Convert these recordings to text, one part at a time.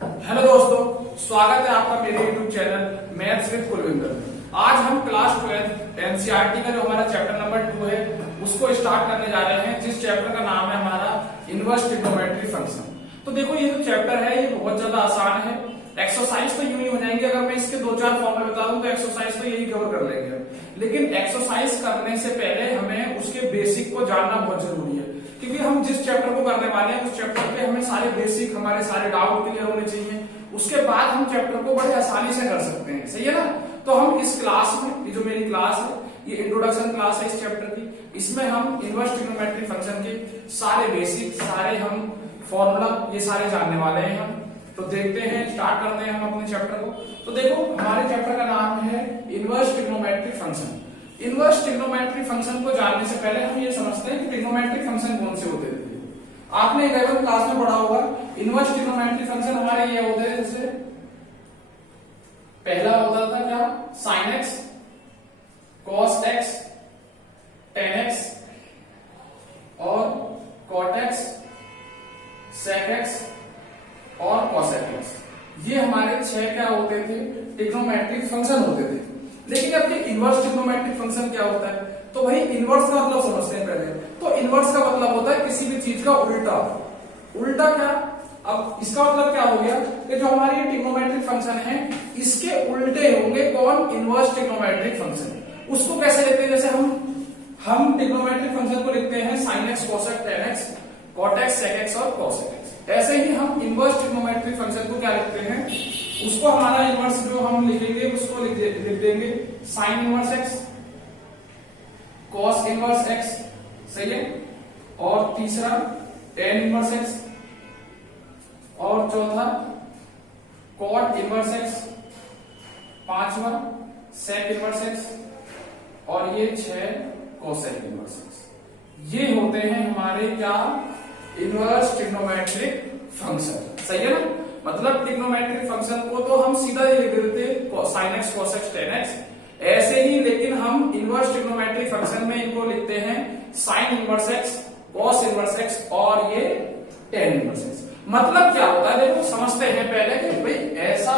Hello दोस्तों, स्वागत है आपका मेरे YouTube channel maths with Kulvinder में। आज हम क्लास 12 एनसीईआरटी का जो हमारा चैप्टर नंबर 2 है उसको स्टार्ट करने जा रहे हैं, जिस चैप्टर का नाम है हमारा इनवर्स ट्रिग्नोमेट्री फंक्शन। तो देखो ये जो चैप्टर है ये बहुत ज्यादा आसान है। एक्सरसाइज तो यूं ही हो जाएंगे, अगर मैं इसके 2-4 फॉर्मूले बता दूं तो एक्सरसाइज तो यही कवर कर लेंगे। लेकिन एक्सरसाइज करने से पहले हमें उसके बेसिक को जानना बहुत जरूरी है, क्योंकि हम जिस चैप्टर को करने वाले हैं उस चैप्टर पे हमें सारे बेसिक, हमारे सारे डाउट क्लियर होने चाहिए। उसके बाद हम चैप्टर को बड़े आसानी से कर सकते हैं, सही है ना। तो हम इस क्लास में, ये जो मेरी क्लास है ये इंट्रोडक्शन क्लास है इस चैप्टर की, इसमें हम इनवर्स ट्रिग्नोमेट्री फंक्शन के सारे बेसिक, सारे हम फॉर्मूला ये सारे जानने वाले हैं हम। तो देखते हैं, स्टार्ट करते हैं हम अपने चैप्टर को। तो देखो हमारे चैप्टर का नाम है inverse trigonometry function. Inverse trigonometry function को जानने से पहले हम ये समझते हैं कि ट्रिग्नोमेट्री फंक्शन कौन से होते थे। आपने 11th क्लास में पढ़ा होगा इनवर्स ट्रिग्नोमेट्री फंक्शन हमारे ये होते हैं, जैसे पहला होता था क्या, sin x, cos x, tan x और cot x, sec x और cosec x। ये हमारे 6 क्या होते थे, ट्रिग्नोमेट्रिक फंक्शन होते थे। लेकिन अब ये इनवर्स ट्रिग्नोमेट्रिक फंक्शन क्या होता है, तो भाई इनवर्स का मतलब समझते हैं पहले। तो इनवर्स का मतलब होता है किसी भी चीज का उल्टा। उल्टा क्या, अब इसका मतलब क्या हो गया कि जो हमारी ट्रिग्नोमेट्रिक फंक्शन है इसके उल्टे होंगे कौन, इनवर्स ट्रिग्नोमेट्रिक फंक्शन। उसको कैसे लिखते हैं, जैसे हम ट्रिग्नोमेट्रिक फंक्शन को लिखते हैं sin x, cos x, tan x, cot x, sec x और cosec x। ऐसे ही हम इनवर्स ट्रिग्नोमेट्रिक फंक्शन को क्या लिखते हैं, उसको हमारा इनवर्स जो हम लिखेंगे उसको लिख देंगे sin inverse x, cos inverse x, सही है, और तीसरा tan इनवर्स x और चौथा cot इनवर्स x, पांचवा sec इनवर्स x और ये 6 cosec इनवर्स x। ये होते हैं हमारे क्या, इनवर्स ट्रिग्नोमेट्रिक फंक्शन, सही है ना। मतलब ट्रिग्नोमेट्रिक फंक्शन को तो हम सीधा ही लिख देते sin x, cos x, tan x ऐसे ही, लेकिन हम इनवर्स ट्रिग्नोमेट्रिक फंक्शन में इनको लिखते हैं sin inverse x, cos inverse x और ये tan इनवर्स x। मतलब क्या होता है, देखो समझते हैं पहले कि भाई ऐसा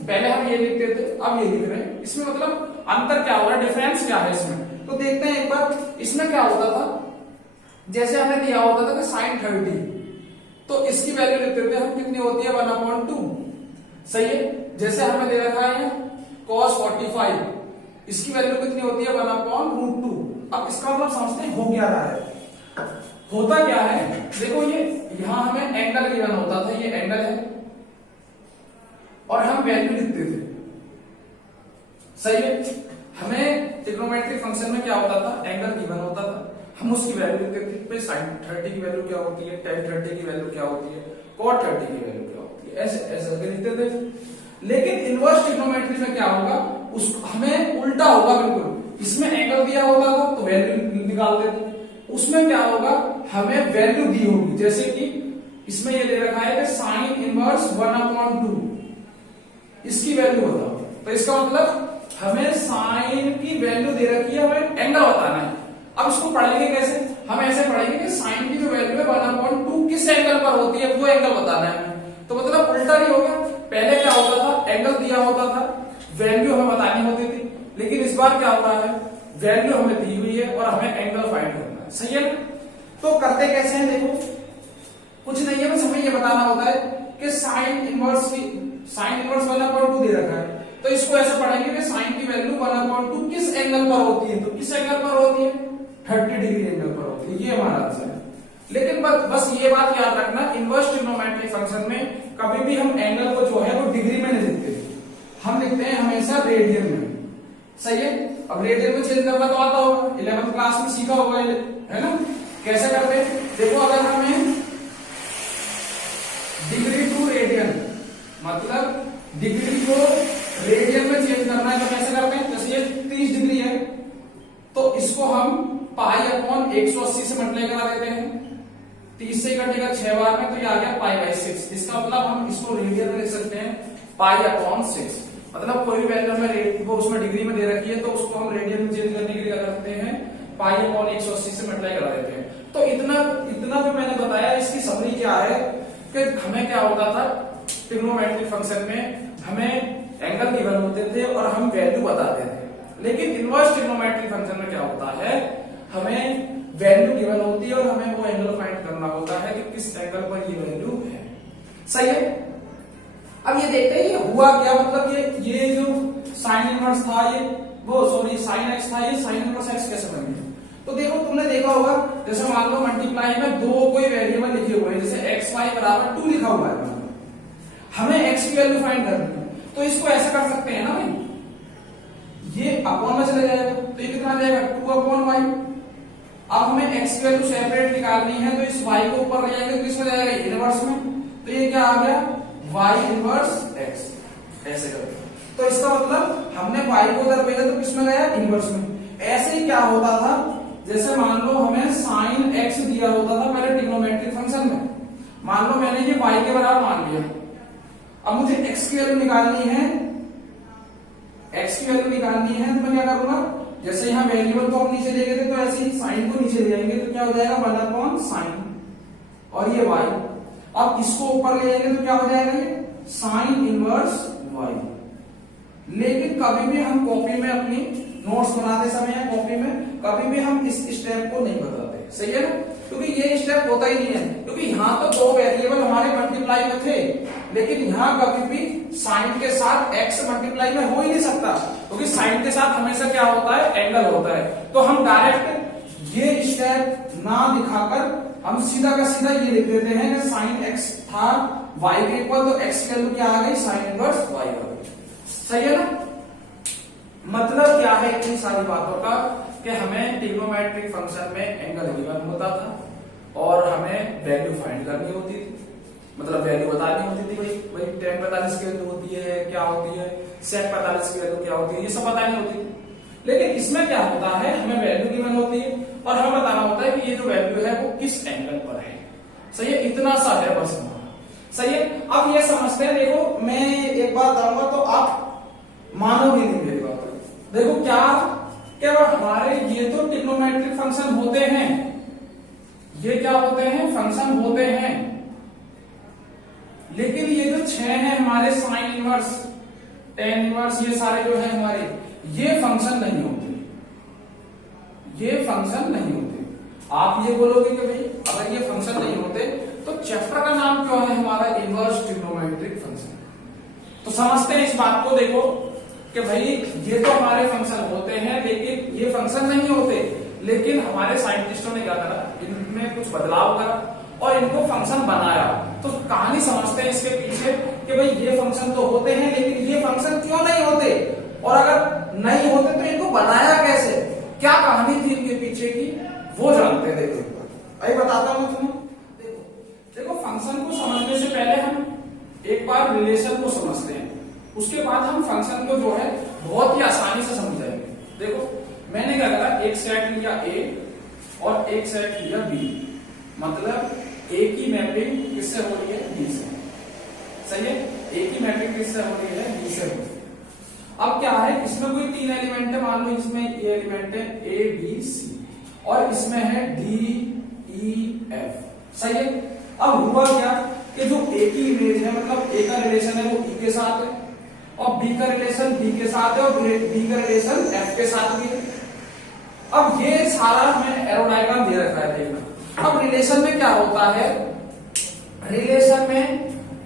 पहले हम ये लिखते थे, अब ये लिख रहे हैं। इसमें मतलब अंतर क्या हो रहा है, डिफरेंस क्या है इसमें, तो देखते हैं एक बार। इसमें क्या होता था, जैसे हमें दिया होता था कि sin 30, तो इसकी वैल्यू लिखते थे हम, कितनी होती है 1/2, सही है। जैसे हमें दे रखा है cos 45, इसकी वैल्यू कितनी होती है 1/√2। अब इसका मतलब समझते हैं हो क्या रहा है, होता क्या है, देखो ये यहां हमें एंगल गिवन होता था, ये एंगल है और हम वैल्यू लिखते थे, सही है। हमें ट्रिग्नोमेट्रिक फंक्शन में क्या होता था, एंगल गिवन होता था, हम उसकी वैल्यू लिखते थे। भाई sin 30 की वैल्यू क्या होती है, tan 30 की वैल्यू क्या होती है, cot 30 की वैल्यू क्या होती है, ऐसे ऐसे लिखते थे। लेकिन इनवर्स ट्रिग्नोमेट्री में क्या होगा, उस हमें उल्टा होगा बिल्कुल। इसमें एंगल दिया होता था तो वैल्यू निकालते थे, उसमें क्या होगा, हमें वैल्यू दी होगी। जैसे कि इसमें ये दे रखा है कि sin इनवर्स 1/2, इसकी वैल्यू बताओ, तो इसका मतलब हमें sin की वैल्यू दे रखी है, हमें एंगल बताना है। अब इसको पढ़ेंगे कैसे, हम ऐसे पढ़ेंगे कि sin की जो वैल्यू है 1/2 किस एंगल पर होती है वो एंगल बताना है हमें। तो मतलब उल्टा नहीं हो गया, पहले क्या होता था, एंगल दिया होता था, वैल्यू हमें बतानी होती थी। लेकिन इस बार क्या हो रहा है, वैल्यू हमें दी हुई है और हमें एंगल फाइंड करना है, सही है। तो करते कैसे हैं, देखो कुछ नहीं है, बस हमें ये बताना होता है कि sin इनवर्स 1/2 दे रखा है, तो इसको ऐसे पढ़ेंगे कि sin की वैल्यू 1/2 किस एंगल पर होती है, तो किस एंगल पर होती है, 30 डिग्री एंगल पर होती है, ये हमारा आंसर है। लेकिन बस ये बात याद रखना, इनवर्स ट्रिग्नोमेट्रिक फंक्शन में कभी भी हम एंगल को जो है वो डिग्री में नहीं लिखते, हम लिखते हैं हमेशा रेडियन में, सही है। अब रेडियन में चेंज करना तो आता होगा, 11th क्लास में सीखा होगा, है ना। कैसे करते हैं, देखो अगर हमें डिग्री टू रेडियन, मतलब डिग्री को रेडियन में चेंज करना है, तो कैसे करते हैं, जैसे ये 30 डिग्री है तो इसको हम π/180 से मल्टीप्लाई करा देते हैं, 30 से कटेगा 6 बार में, तो ये आ गया π/6। इसका मतलब हम इसको रेडियन में लिख सकते हैं π/6। मतलब कोई भी वैल्यू हमें वो उसमें डिग्री में दे रखी है तो उसको हम रेडियन में चेंज करने के लिए क्या करते हैं, π/180 से मल्टीप्लाई करा देते हैं। तो इतना जो मैंने बताया इसकी समरी क्या है कि हमें क्या होता था, ट्रिग्नोमेट्रिक फंक्शन में हमें एंगल गिवन होते थे और हम वैल्यू बताते थे, लेकिन इनवर्स ट्रिग्नोमेट्रिक फंक्शन में क्या होता है, हमें वैल्यू गिवन होती है और हमें वो एंगल फाइंड करना होता है कि किस एंगल पर ये वैल्यू है। सही है। अब ये देखते हैं ये हुआ क्या, मतलब ये जो साइन इनवर्स था ये वो सॉरी साइन एक्स था, ये साइन इनवर्स एक्स कैसे बन गया। तो देखो तुमने देखा होगा, जैसे मान लो मल्टीप्लाई में दो कोई वेरिएबल लिखे हुए हैं, जैसे एक्स वाई बराबर 2 लिखा हुआ है, हमें एक्स की वैल्यू फाइंड करनी है, तो इसको ऐसे कर सकते हैं ना भाई, ये अपॉन में चले जाएगा, तो ये कितना आ जाएगा 2/y। अब हमें एक्स की वैल्यू सेपरेट निकालनी है, तो इस y को ऊपर ले जाएंगे तो किसमें जाएगा, इनवर्स में, तो ये क्या आ गया y इनवर्स x, ऐसे करके। तो इसका मतलब हमने y को उधर भेजा तो किसमें गया, इनवर्स में। ऐसे ही क्या होता था, जैसे मान लो हमें साइन x दिया होता था पहले ट्रिग्नोमेट्रिक फंक्शन में, मान लो मैंने ये y के बराबर मान लिया, अब मुझे x की वैल्यू निकालनी है, x की वैल्यू निकालनी है, तो मैं क्या करूंगा, जैसे यहाँ वेरिएबल को हम नीचे ले गए थे तो ऐसे ही साइन को नीचे ले जाएंगे, तो क्या हो जाएगा 1/sin और ये y। अब इसको ऊपर ले जाएंगे तो क्या हो जाएगा, ये साइन इनवर्स y। लेकिन कभी भी हम कॉपी में अपनी नोट्स बनाते समय या कॉपी में कभी भी हम इस स्टेप को नहीं बताते, सही है ना, क्योंकि ये स्टेप होता ही नहीं है, क्योंकि यहाँ तो दो वेरिएबल हमारे मल्टीप्लाई में थे, लेकिन यहाँ कभी भी साइन के साथ x मल्टीप्लाई में हो ही नहीं सकता, क्योंकि साइन के साथ हमेशा क्या होता है, एंगल होता है। तो हम डायरेक्ट ये स्टेप ना दिखाकर हम सीधा का सीधा ये लिख देते हैं कि साइन x था y के इक्वल, तो x की वैल्यू क्या आ गई, साइन इनवर्स y आ गई। सही है ना। मतलब क्या है इतनी सारी बातों का, कि हमें ट्रिग्नोमेट्रिक फंक्शन में एंगल गिवन होता था और हमें वैल्यू फाइंड करनी होती थी, मतलब वैल्यू बतानी होती थी, भाई tan 45 की वैल्यू होती है क्या होती है, sec 45 की वैल्यू क्या होती है, ये सब बतानी होती थी। लेकिन इसमें क्या होता है, हमें वैल्यू गिवन होती है और हमें बताना होता है कि ये जो वैल्यू है वो किस एंगल पर है। सही है, इतना सा है बस हमारा। सही है। अब ये समझते हैं, देखो मैं एक बात बताऊंगा तो आप मानोगे नहीं मेरी बात। देखो क्या हमारे ये तो ट्रिग्नोमेट्रिक फंक्शन होते हैं, ये क्या होते हैं, फंक्शन होते हैं, लेकिन ये जो 6 हैं हमारे साइन इनवर्स, टेन इनवर्स, ये सारे जो है हमारे, ये फंक्शन नहीं होते, ये फंक्शन नहीं होते। आप ये बोलोगे कि भाई अगर ये फंक्शन नहीं होते तो चैप्टर का नाम क्यों है हमारा, इनवर्स ट्रिग्नोमेट्रिक फंक्शन। तो समझते हैं इस बात को, देखो कि भाई ये तो हमारे फंक्शन होते हैं लेकिन ये फंक्शन नहीं होते, लेकिन हमारे साइंटिस्टों ने क्या करा, इनमें कुछ बदलाव करा और इनको फंक्शन बनाया। तो कहानी समझते हैं इसके पीछे कि भाई ये फंक्शन तो होते हैं लेकिन ये फंक्शन क्यों नहीं होते, और अगर नहीं होते तो इनको बनाया कैसे, क्या कहानी थी इनके पीछे की, वो जानते हैं। देखो अभी बताता हूं तुम्हें। देखो फंक्शन को समझने से पहले हम एक बार रिलेशन को समझते हैं, उसके बाद हम फंक्शन को जो है बहुत ही आसानी से समझ जाएंगे। देखो मैंने क्या करा, एक सेट लिया A और एक सेट लिया B, मतलब A की मैपिंग किससे हो रही है, B से। सही है, A की मैपिंग किससे हो रही है, B से हो रही है। अब क्या है, इसमें कोई 3 एलिमेंट है, मान लो इसमें ये एलिमेंट है A B C और इसमें है D E F। सही है। अब हुआ क्या कि जो A की इमेज है, मतलब A का रिलेशन है वो E के साथ है और B का रिलेशन B के साथ है और B का रिलेशन F के साथ भी है। अब ये सारा हमें एरो डायग्राम दे रखा है, देखना। अब रिलेशन में क्या होता है, रिलेशन में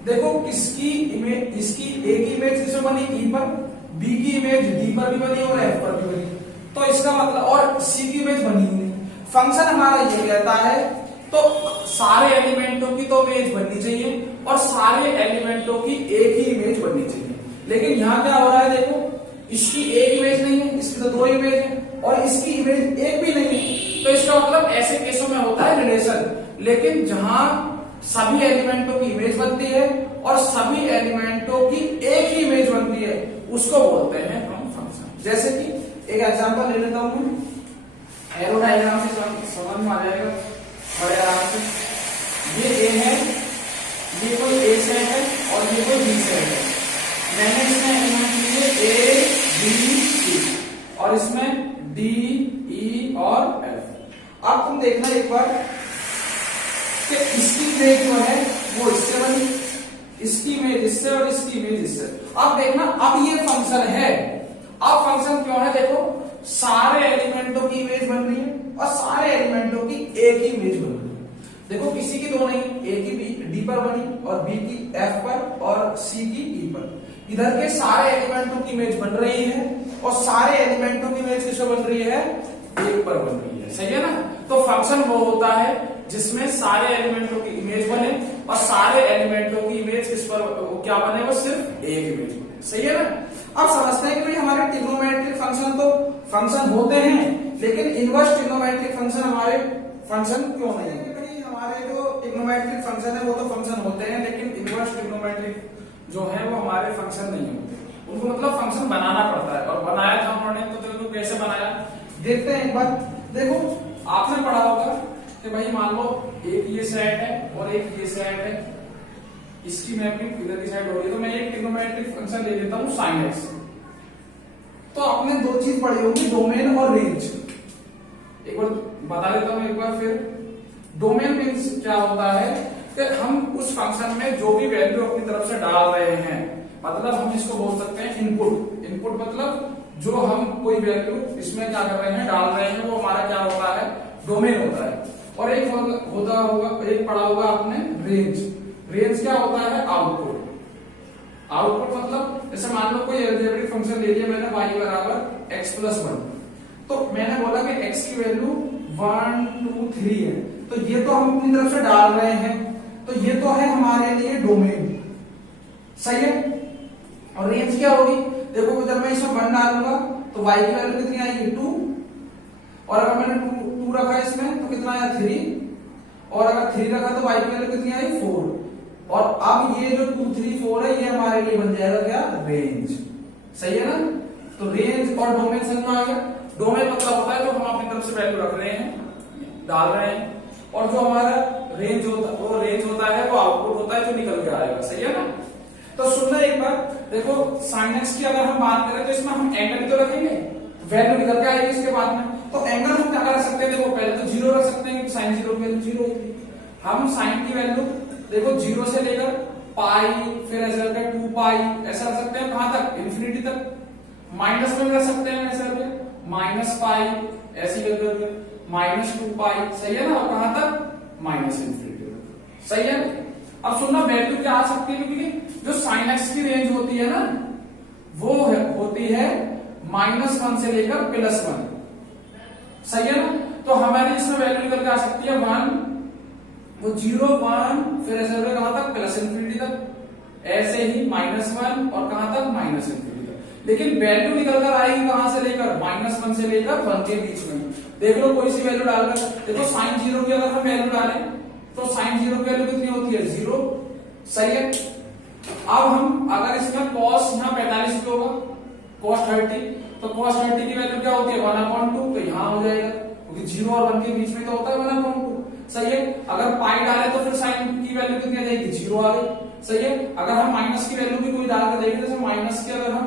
देखो किसकी इमेज, इसकी A की इमेज किसमें बनी, E पर, B की इमेज D पर भी बनी और F पर भी बनी, तो इसका मतलब, और C की इमेज बनी नहीं। फंक्शन हमारा ये कहता है तो सारे एलिमेंटों की तो इमेज बननी चाहिए और सारे एलिमेंटों की एक ही इमेज बननी चाहिए। लेकिन यहाँ क्या हो रहा है, देखो इसकी एक इमेज नहीं है, इसकी तो 2 इमेज है और इसकी इमेज एक भी नहीं है, तो इसका मतलब ऐसे केसों में होता है रिलेशन। लेकिन जहां सभी एलिमेंटों की इमेज बनती है और सभी एलिमेंटों की एक ही इमेज बनती है, उसको बोलते हैं हम फंक्शन। जैसे कि एक एग्जांपल ले लेता हूं, एरो डायग्राम से समझ में आ जाएगा बड़े आराम से। ये A है, ये कोई A सेट है और ये कोई B सेट है। मैंने इसमें एलिमेंट लिए A B C और इसमें D E और F। अब तुम देखना एक बार कि इसकी इमेज जो है वो इससे बनी, इसकी इमेज इससे और इसकी इमेज इससे। अब देखना, अब ये फंक्शन है, अब फंक्शन क्यों है, देखो सारे एलिमेंटों की इमेज बन रही है और सारे एलिमेंटों की एक ही इमेज बन रही है। देखो किसी की दो नहीं, ए की डी पर बनी और बी की एफ पर और सी की ई पर। इधर के सारे एलिमेंटों की इमेज बन रही है और सारे एलिमेंटों की इमेज किससे बन रही है, एक पर बन रही है, सही है ना। तो फंक्शन वो होता है जिसमें सारे एलिमेंटों की इमेज बने और सारे एलिमेंटों की इमेज किस पर क्या बने, वो सिर्फ एक इमेज बने, सही है ना। अब समझते हैं कि भाई हमारे ट्रिग्नोमेट्रिक फंक्शन तो फंक्शन होते हैं, लेकिन इनवर्स ट्रिग्नोमेट्रिक फंक्शन हमारे फंक्शन क्यों नहीं है। भाई हमारे जो ट्रिग्नोमेट्रिक फंक्शन है वो तो फंक्शन होते हैं, लेकिन इनवर्स ट्रिग्नोमेट्रिक जो है वो हमारे फंक्शन नहीं होते। उनको मतलब फंक्शन बनाना पड़ता है, और बनाया था उन्होंने तो कैसे बनाया देखते हैं एक बार। देखो आपने पढ़ा होगा कि भाई मान लो एक ये सेट है और एक ये सेट है, इसकी मैपिंग इधर की साइड हो रही है, तो मैं एक ट्रिग्नोमेट्रिक फंक्शन ले लेता हूं sin x। तो आपने दो चीज पढ़ी होगी, डोमेन और रेंज। एक बार बता देता हूं एक बार फिर। डोमेन मीन्स क्या होता है कि हम उस फंक्शन में जो भी वैल्यू अपनी तरफ से डाल रहे हैं, मतलब हम इसको बोल सकते हैं इनपुट। इनपुट मतलब जो हम कोई वैल्यू इसमें क्या कर रहे हैं, डाल रहे हैं, वो हमारा क्या होता है, डोमेन होता है। और एक होता होगा, एक पढ़ा होगा आपने रेंज। रेंज क्या होता है, आउटपुट। आउटपुट मतलब जैसे मान लो कोई अलजेब्रिक फंक्शन ले लिया मैंने, y बराबर x प्लस 1, तो मैंने बोला कि x की वैल्यू 1 2 3 है, तो ये तो हम अपनी तरफ से डाल रहे हैं, तो ये तो है हमारे लिए डोमेन, सही है। और रेंज क्या होगी, देखो जब मैं इसमें 1 डालूंगा तो y की वैल्यू कितनी आएगी 2, और अगर मैंने 2 रखा इसमें तो कितना आया 3, और अगर 3 रखा तो y की वैल्यू कितनी आई 4। और अब ये जो 2 3 4 है ये हमारे लिए बन जाएगा क्या, रेंज, सही है ना। तो रेंज और डोमेन समझ में आ गया। डोमेन मतलब होता है जो हम अपनी तरफ से वैल्यू रख रहे हैं, डाल रहे हैं, और जो हमारा रेंज होता है वो रेंज होता है, वो आउटपुट होता है जो निकल के आएगा, सही है ना। तो सुनना एक बार, देखो sin x की अगर हम बात करें तो इसमें हम एंगल ही तो रखेंगे, वैल्यू निकल के आएगी इसके बाद में। तो एंगल हम क्या रख सकते हैं, देखो पहले तो 0 रख सकते हैं, sin 0 की वैल्यू 0 होती है। हम sin की वैल्यू देखो 0 से लेकर पाई, फिर ऐसे करके 2 पाई ऐसा रख सकते हैं, कहां तक, इंफिनिटी तक। माइनस में भी रख सकते हैं ऐसे करके माइनस पाई, ऐसी करके -2 पाई, सही है ना। और कहां तक, माइनस इंफिनिटी तक, सही है। अब सुनना वैल्यू क्या आ सकती है, क्योंकि जो sin x की रेंज होती है ना, वो होती है -1 से लेकर +1, सही है ना। तो हमारी इसमें वैल्यू निकल के आ सकती है 1, वो 0 1, फिर ऐसे कहां तक, प्लस इंफिनिटी तक, ऐसे ही -1 और कहां तक, माइनस इंफिनिटी तक। लेकिन वैल्यू निकल कर आएगी कहां से लेकर, -1 से लेकर 1 के बीच में। देख लो कोई सी वैल्यू डालकर, देखो sin 0 की अगर हम वैल्यू डालें तो sin 0 की वैल्यू कितनी होती है, 0, सही है। अब हम अगर इसमें cos यहाँ 45 पे होगा, cos 30, तो cos 30 की वैल्यू क्या होती है 1/2, तो यहाँ हो जाएगा, क्योंकि 0 और 1 के बीच में तो होता है 1/2, सही है। अगर पाई डाले तो फिर sin की वैल्यू कितनी आ जाएगी, 0 आ गई, सही है। अगर हम माइनस की वैल्यू भी कोई डाल कर देखें, जैसे माइनस की अगर हम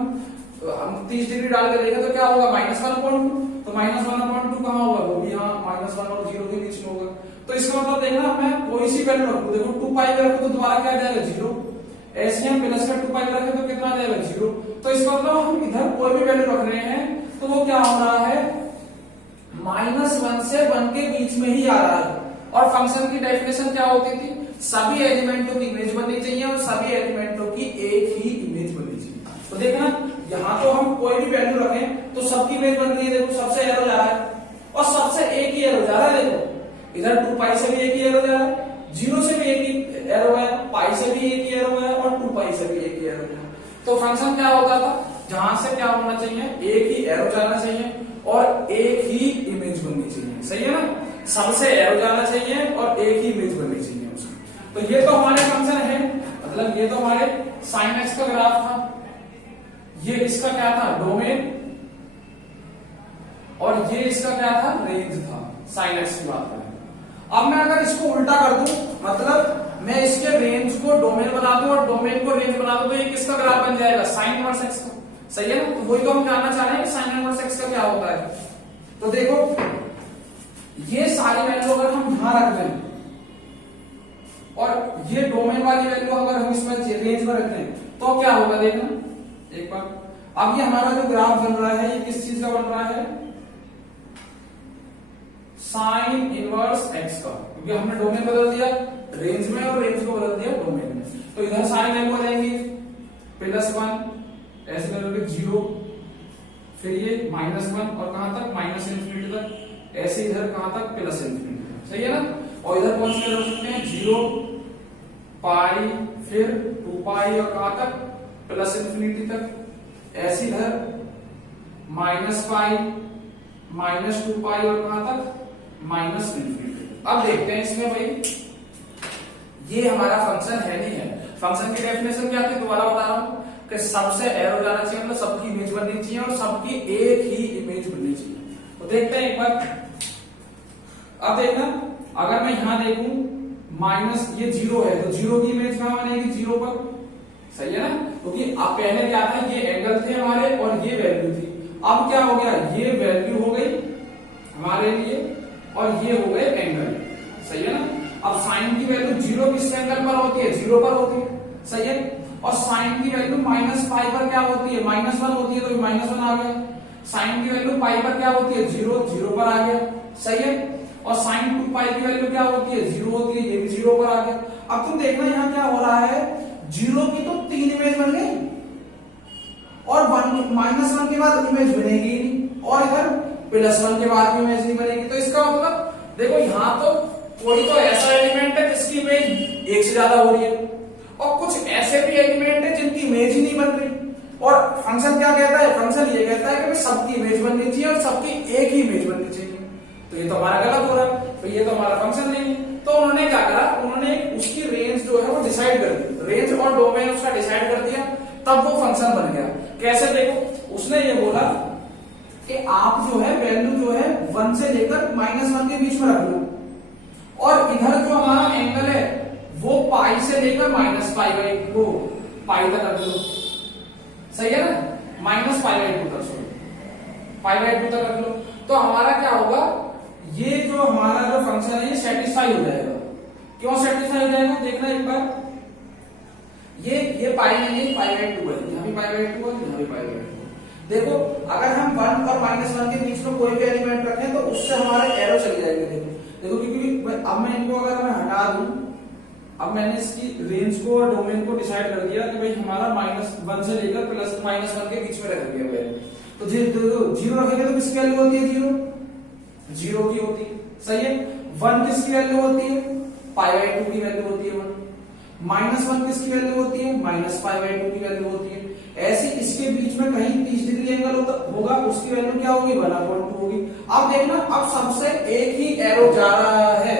30 डिग्री डाल के देखें तो क्या होगा, -1/2, तो -1/2 कहाँ होगा, वो भी यहाँ -1 और 0 के बीच में होगा। तो इसका मतलब देखना, मैं कोई सी वैल्यू रखूं, देखो 2 पाई में रखूं तो दोबारा क्या आ जाएगा, 0, ऐसे हम प्लस का 2 पाई रखें तो कितना आ जाएगा, 0। तो इसका मतलब हम इधर कोई भी वैल्यू रख रहे हैं तो वो क्या हो रहा है, -1 से 1 के बीच में ही आ रहा है। और फंक्शन की डेफिनेशन क्या होती थी, सभी एलिमेंटों की इमेज बननी चाहिए और सभी एलिमेंटों की एक ही इमेज बननी चाहिए। तो देखना यहाँ तो हम कोई भी वैल्यू रखें तो सबकी इमेज बन रही है, देखो सबसे एरो जा रहा है और सबसे एक ही एरो जा रहा है, देखो इधर 2 पाई से भी एक ही एरो जा रहा है, 0 से भी एक ही एरो है, पाई से भी एक ही एरो है और 2 पाई से भी एक ही एरो है। तो फंक्शन क्या होता था, जहां से क्या होना चाहिए, एक ही एरो जाना चाहिए और एक ही इमेज बननी चाहिए, सही है ना। सबसे एरो जाना चाहिए और एक ही इमेज बननी चाहिए उसमें। तो ये तो हमारे फंक्शन है, मतलब ये तो हमारे sin x का ग्राफ था, ये इसका क्या था, डोमेन, और ये इसका क्या था, रेंज था, sin x की बात करें। अब मैं अगर इसको उल्टा कर दूं, मतलब मैं इसके रेंज को डोमेन बना दूं और डोमेन को रेंज बना दूं, तो ये किसका ग्राफ बन जाएगा, sin इनवर्स x का, सही है ना। तो वही तो हम जानना चाह रहे हैं कि sin इनवर्स x का क्या होता है। तो देखो ये सारी वैल्यू अगर हम यहां रख दें और ये डोमेन वाली वैल्यू अगर हम इसमें रेंज में रखते हैं तो क्या होगा देखना एक बार। अब ये हमारा जो ग्राफ बन रहा है ये किस चीज का बन रहा है, साइन इनवर्स एक्स का, क्योंकि हमने डोमेन बदल दिया रेंज में और रेंज को बदल दिया डोमेन में। तो इधर साइन वैल्यू आ जाएंगी +1 ऐसे करके 0, फिर ये -1 और कहां तक -∞ तक, ऐसे इधर कहां तक +∞ सही है ना। और इधर कौन से रख सकते हैं 0 पाई फिर 2 पाई और कहां तक +∞ तक, ऐसे इधर -पाई -2 पाई और कहां तक -∞। अब देखते हैं इसमें भाई ये हमारा फंक्शन है नहीं है। फंक्शन की डेफिनेशन क्या थी दोबारा बता रहा हूं कि सबसे एरो जाना चाहिए, मतलब सबकी इमेज बननी चाहिए और सबकी एक ही इमेज बननी चाहिए। तो देखते हैं एक बार। अब देखना अगर मैं यहां देखूं माइनस ये 0 है तो 0 की इमेज कहां बनेगी 0 पर, सही है ना, क्योंकि अब पहले क्या था ये एंगल थे हमारे और ये वैल्यू थी। अब क्या हो गया ये वैल्यू हो गई हमारे लिए और ये हो गए एंगल, सही है ना। अब साइन की वैल्यू 0 किस एंगल पर होती है 0 पर होती है, सही है। और साइन की वैल्यू -पाई पर क्या होती है -1 होती है, तो -1 आ गया। साइन की वैल्यू पाई पर क्या होती है 0 पर आ गया, सही है। और साइन 2 पाई की वैल्यू क्या होती है 0 होती है, ये भी 0 पर आ गया। अब तुम देखना यहाँ क्या हो रहा है 0 की तो 3 इमेज बन गई और -1 के बाद इमेज बनेगी और इधर +1 के बाद भी इमेज नहीं बनेगी। तो इसका मतलब देखो यहाँ तो कोई तो ऐसा एलिमेंट है जिसकी इमेज एक से ज्यादा हो रही है और कुछ ऐसे भी एलिमेंट है जिनकी इमेज ही नहीं बन रही। और फंक्शन क्या कहता है, फंक्शन ये कहता है कि सबकी इमेज बननी चाहिए और सबकी एक ही इमेज बननी चाहिए। तो ये तो हमारा गलत हो रहा है, तो ये तो हमारा फंक्शन नहीं है। तो उन्होंने क्या करा, उन्होंने उसकी रेंज जो है वो डिसाइड कर दी, रेंज और डोमेन उसका डिसाइड कर दिया, तब वो फंक्शन बन गया। कैसे देखो, उसने ये बोला कि आप जो है वैल्यू जो है 1 से लेकर -1 के बीच में रख लो और इधर जो हमारा एंगल है वो पाई से लेकर पाई तक रख लो, सही है ना, -π/2 तक, π/2 तक रख लो। तो हमारा क्या होगा, ये जो हमारा जो फंक्शन है ये सेटिस्फाई हो जाएगा। क्यों सेटिस्फाई हो जाएगा देखना एक बार। ये पाई नहीं है π/2 है, यहाँ भी π/2 है यहाँ भी π/2। देखो अगर हम 1 और -1 के बीच में कोई भी एलिमेंट रखें तो उससे हमारे एरो चली जाएगी। देखो क्योंकि अब मैं इनको अगर मैं हटा दूं, अब मैंने इसकी रेंज को और डोमेन को डिसाइड कर दिया कि भाई हमारा -1 से लेकर +-1 के बीच में रख दिया गया। तो 0 रखेंगे तो किसकी वैल्यू होती है 0 की होती है, सही है। 1 किसकी वैल्यू होती है π/2 की वैल्यू होती है 1। -1 किसकी वैल्यू होती है -π/2 की वैल्यू होती है। ऐसे इसके बीच में कहीं 30 डिग्री एंगल होगा, उसकी वैल्यू क्या होगी 1/2 होगी। अब देखना अब सबसे एक ही एरो जा रहा है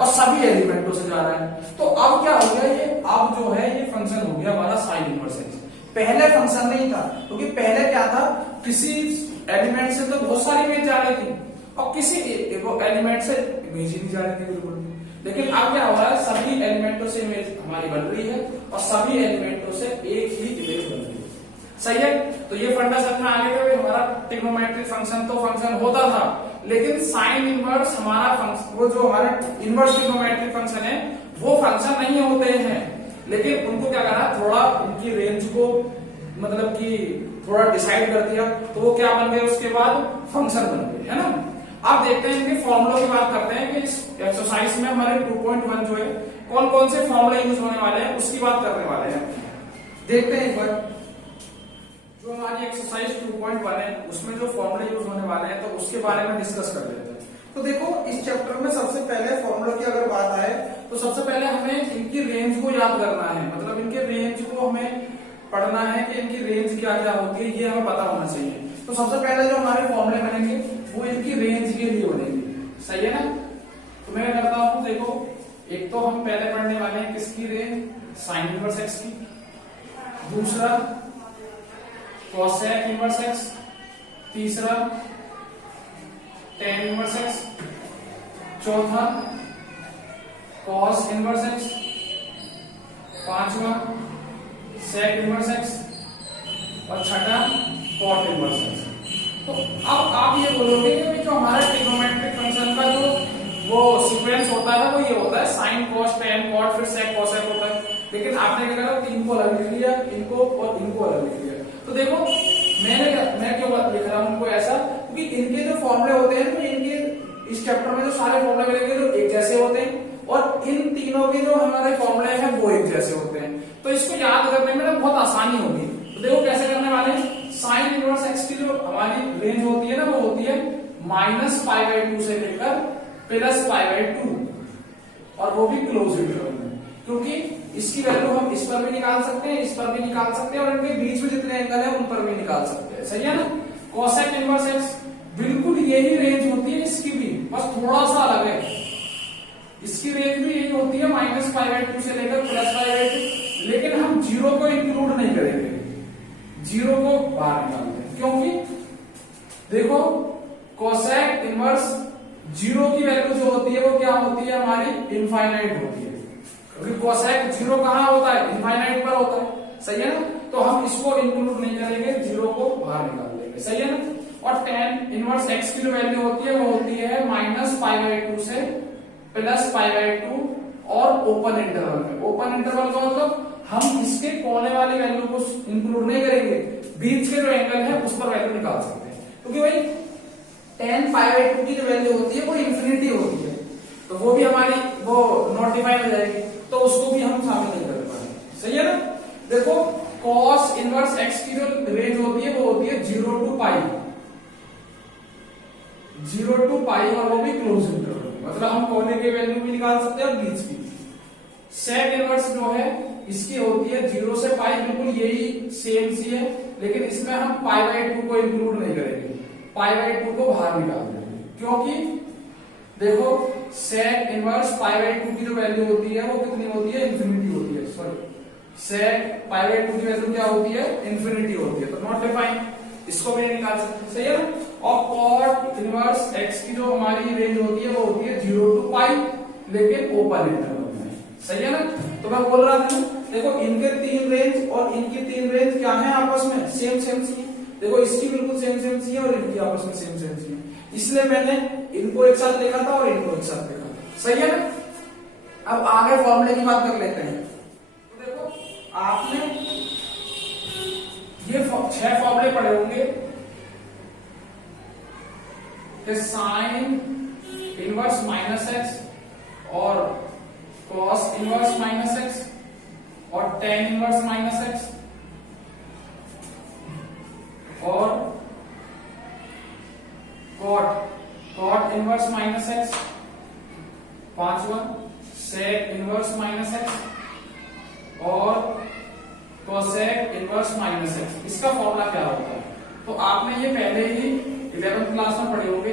और सभी एलिमेंटों से जा रहा है। तो अब क्या हो गया, ये अब जो है ये फंक्शन हो गया हमारा साइन इनवर्स एक्स। पहले फंक्शन नहीं था, क्योंकि पहले क्या था किसी एलिमेंट से तो बहुत सारी इमेज जा रही थी और किसी एलिमेंट से इमेज ही नहीं जा रही थी बिल्कुल। लेकिन अब क्या हो रहा है, सभी एलिमेंटों से इमेज हमारी बन रही है और सभी एलिमेंटों से एक ही इमेज बन रही है, सही है। तो ये फंडा समझ में आ गया कि हमारा ट्रिग्नोमेट्रिक फंक्शन तो फंक्शन होता था, लेकिन साइन इनवर्स हमारा फंक्शन, वो जो हमारा इनवर्स ट्रिग्नोमेट्रिक फंक्शन है वो फंक्शन नहीं होते हैं, लेकिन उनको क्या करा, थोड़ा उनकी रेंज को मतलब कि थोड़ा डिसाइड कर दिया, तो वो क्या बन गए उसके बाद फंक्शन बन गए, है ना। अब देखते हैं इनके फॉर्मूलों की बात करते हैं कि इस एक्सरसाइज में हमारे 2.1 जो है कौन कौन से फॉर्मूले यूज होने वाले हैं उसकी बात करने वाले हैं। देखते हैं एक बार, जो हमारी एक्सरसाइज 2.1 है उसमें जो फॉर्मूले यूज होने वाले हैं तो उसके बारे में डिस्कस कर लेते हैं। तो देखो इस चैप्टर में सबसे पहले फॉर्मूला की अगर बात आए तो सबसे पहले हमें इनकी रेंज को याद करना है, मतलब इनके रेंज को हमें पढ़ना है कि इनकी रेंज क्या क्या होती है, ये हमें पता होना चाहिए। तो सबसे पहले जो हमारे फॉर्मूले बनेंगे वो इनकी रेंज के लिए बनेंगे, सही है ना। तो मैं करता हूं, देखो एक तो हम पहले पढ़ने वाले हैं किसकी रेंज, साइन इनवर्स एक्स की, दूसरा कोसेक इनवर्स एक्स, तीसरा टेन इनवर्स एक्स, चौथा कॉस इनवर्स एक्स, पांचवा सेक इनवर्स एक्स और छठा कॉट इनवर्स एक्स। तो अब आप ये बोलोगे कि जो हमारा ट्रिग्नोमेट्रिक फंक्शन का जो वो सीक्वेंस होता है वो ये होता है साइन कॉस टेन कॉट फिर सेक कोसेक होता है। लेकिन आपने क्या करा, तीन को अलग लिख लिया, इनको और इनको अलग लिख लिया। तो देखो मैं क्यों लिख रहा हूं उनको ऐसा, क्योंकि इनके जो फॉर्मूले होते हैं तो इनके इस चैप्टर में जो सारे फॉर्मूले मिलेंगे जो एक जैसे होते हैं और इन तीनों के जो हमारे फॉर्मूले हैं वो एक जैसे होते हैं। तो इसको याद करने में ना बहुत आसानी होगी। तो देखो कैसे करने वाले हैं, साइन इनवर्स एक्स की जो हमारी रेंज होती है ना वो होती है -π/2 से लेकर +π/2 और वो भी क्लोज इंटरवल में, क्योंकि इसकी वैल्यू हम इस पर भी निकाल सकते हैं, इस पर भी निकाल सकते हैं और इनके बीच में जितने एंगल है उन पर भी निकाल सकते हैं। सही है ना। कोसेक इनवर्स एक्स बिल्कुल यही रेंज होती है इसकी भी, बस थोड़ा सा अलग है। इसकी रेंज भी यही होती है -π/2 से लेकर +π/2, लेकिन हम जीरो को इंक्लूड नहीं करेंगे, जीरो को बाहर निकालते हैं। क्योंकि देखो कोसेक इनवर्स जीरो की वैल्यू जो होती है वो क्या होती है हमारी, इनफाइनाइट होती है। क्योंकि कोसेक जीरो कहां होता है, इनफाइनाइट पर होता है। सही है ना। तो हम इसको इंक्लूड नहीं करेंगे, जीरो को बाहर निकाल देंगे। सही है ना। और tan इनवर्स x की जो वैल्यू होती है वो होती है -π/2 से +π/2 और ओपन इंटरवल में। ओपन इंटरवल का मतलब हम इसके कोने वाली वैल्यू को इंक्लूड नहीं करेंगे, बीच के जो एंगल है उस पर वैल्यू निकाल सकते हैं। क्योंकि भाई tan π/2 की जो वैल्यू होती है वो इंफिनिटी होती है, तो वो भी हमारी वो नोटिफाई हो जाएगी, तो उसको भी हम शामिल नहीं कर पाएंगे। सही है ना। देखो cos इनवर्स x की जो रेंज होती है वो होती है 0 to π, 0 to π और वो भी क्लोज इंटरवल, मतलब हम कोने के वैल्यू भी निकाल सकते हैं और बीच की। सेक इनवर्स जो है इसकी होती है 0 से π, बिल्कुल यही सेम सी है, लेकिन इसमें हम π/2 को इंक्लूड नहीं करेंगे, π/2 को बाहर निकाल देंगे। क्योंकि देखो सेक इनवर्स π/2 की जो वैल्यू होती है वो कितनी होती है, इंफिनिटी होती है। सॉरी, सेक π/2 की वैल्यू क्या होती है, इंफिनिटी होती है, तो नॉट डिफाइंड, इसको भी नहीं निकाल सकते। सही है ना। और कॉट इनवर्स एक्स की जो हमारी रेंज होती है वो होती है 0 to π, लेकिन ओपन इंटरवल में। सही है ना। तो मैं बोल रहा था देखो इनके तीन रेंज और इनकी तीन रेंज क्या है, आपस में सेम सी है। देखो इसकी बिल्कुल सेम सी है और इनकी आपस में सेम सी है, इसलिए मैंने इनको एक साथ लिखा था और इनको एक साथ लिखा था। सही है ना। अब आगे फॉर्मूले की बात कर लेते हैं। तो देखो आपने ये 6 फॉर्मूले पढ़े होंगे कि साइन इनवर्स -x और कॉस इनवर्स -x और tan इनवर्स -x और कॉट इनवर्स -x, पांचवा सेक इनवर्स -x और कोसेक इनवर्स -x। इसका फॉर्मूला क्या होता है, तो आपने ये पहले ही 11th क्लास में पढ़े होंगे।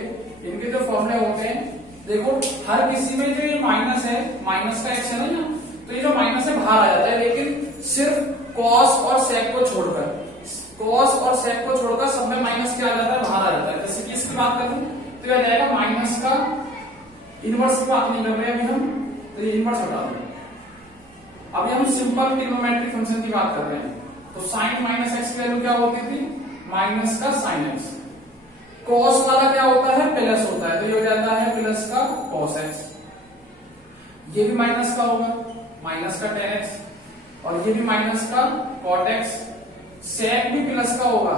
इनके जो फॉर्मूले होते हैं देखो हर किसी में जो ये माइनस है, माइनस का एक्स है ना, तो ये जो माइनस है बाहर आ जाता है, लेकिन सिर्फ कॉस और सेक को छोड़कर, कॉस और सेक को छोड़कर सब में माइनस क्या आ जाता है, बाहर आ जाता है। जैसे कि इसकी बात करूं तो यह जाएगा माइनस का इनवर्स की बात नहीं कर रहे अभी हम, तो ये इनवर्स हटा दो। अभी हम सिंपल ट्रिग्नोमेट्रिक फंक्शन की बात कर रहे हैं। तो साइन -x की वैल्यू क्या होती थी, माइनस का साइन x। कॉस वाला क्या होता है, प्लस होता है, तो ये हो जाता है प्लस का कॉस x। ये भी माइनस का होगा, माइनस का tan x, और ये भी माइनस का cot x। सेक भी प्लस का होगा,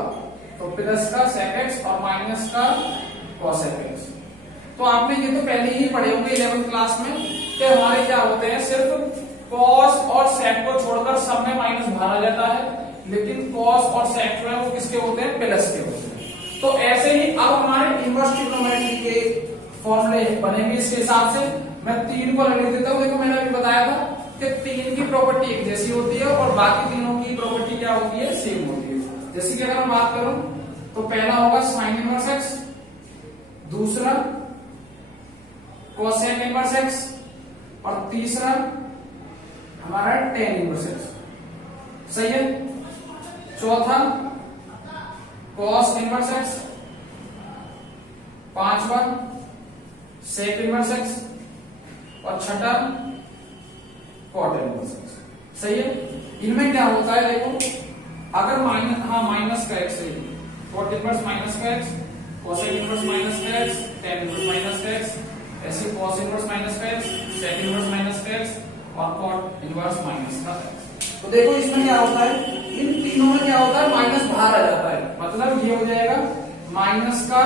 तो प्लस का sec x और माइनस का cosec x। तो आपने ये तो पहले ही पढ़े होंगे 11th क्लास में कि हमारे क्या होते हैं, सिर्फ cos और sec को छोड़कर सब में माइनस बाहर आ जाता है, लेकिन cos और sec जो है वो किसके होते हैं, प्लस के होते हैं। तो ऐसे ही अब हमारे इनवर्स ट्रिग्नोमेट्री के फॉर्मूले बनेंगे इसके हिसाब से। मैं 3 को लिख देता हूं। देखो मैंने अभी बताया था कि 3 की प्रॉपर्टी एक जैसी होती है और बाकी तीनों की प्रॉपर्टी क्या होती है, सेम होती है। जैसे कि अगर मैं बात करूं तो पहला होगा साइन इनवर्स एक्स, दूसरा कोसेक इनवर्स एक्स और तीसरा हमारा tan इनवर्स एक्स। सही है। चौथा cos इनवर्स एक्स, पांचवा सेक इनवर्स एक्स और छठा cot इनवर्स एक्स। सही है। इनमें क्या होता है देखो, अगर माइनस का एक्स है, cot इनवर्स माइनस का एक्स, कोसेक इनवर्स माइनस का एक्स, tan इनवर्स माइनस का एक्स, ऐसे cos इनवर्स माइनस का x, sec इनवर्स माइनस का x और cot इनवर्स माइनस का x। तो देखो इसमें क्या होता है, इन तीनों में क्या होता है, माइनस बाहर आ जाता है, मतलब ये हो जाएगा माइनस का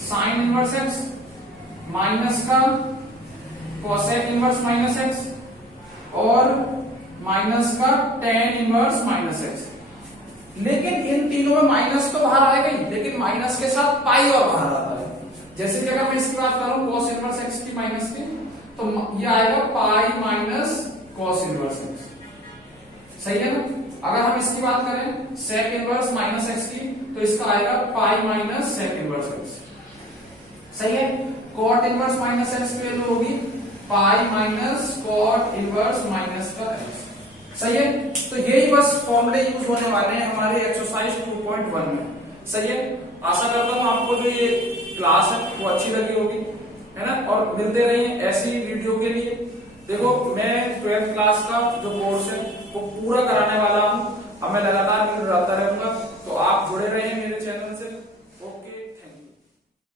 साइन इनवर्स x माइनस का cosec इनवर्स माइनस x और माइनस का tan इनवर्स माइनस x। लेकिन इन तीनों में माइनस तो बाहर आएगा ही, लेकिन माइनस के साथ पाई और बाहर आता है। जैसे कि अगर मैं इसकी बात करूं cos इनवर्स x की माइनस की, तो ये आएगा pi minus cos inverse x, सही है ना। अगर हम इसकी बात करें sec इनवर्स माइनस x की, तो इसका आएगा pi minus sec inverse x, सही है। cot इनवर्स माइनस x की वैल्यू होगी pi minus cot inverse minus का x, सही है। तो यही बस फॉर्मूले यूज होने वाले हैं हमारे एक्सरसाइज 2.1 में, सही है। आशा करता हूं आपको जो ये क्लास है वो अच्छी लगी होगी, है ना। और मिलते रहिए ऐसी वीडियो के लिए। देखो मैं 12th क्लास का जो कोर्स है वो पूरा कराने वाला हूं, अब मैं लगातार मिलता रहूंगा, तो आप जुड़े रहिए मेरे चैनल से।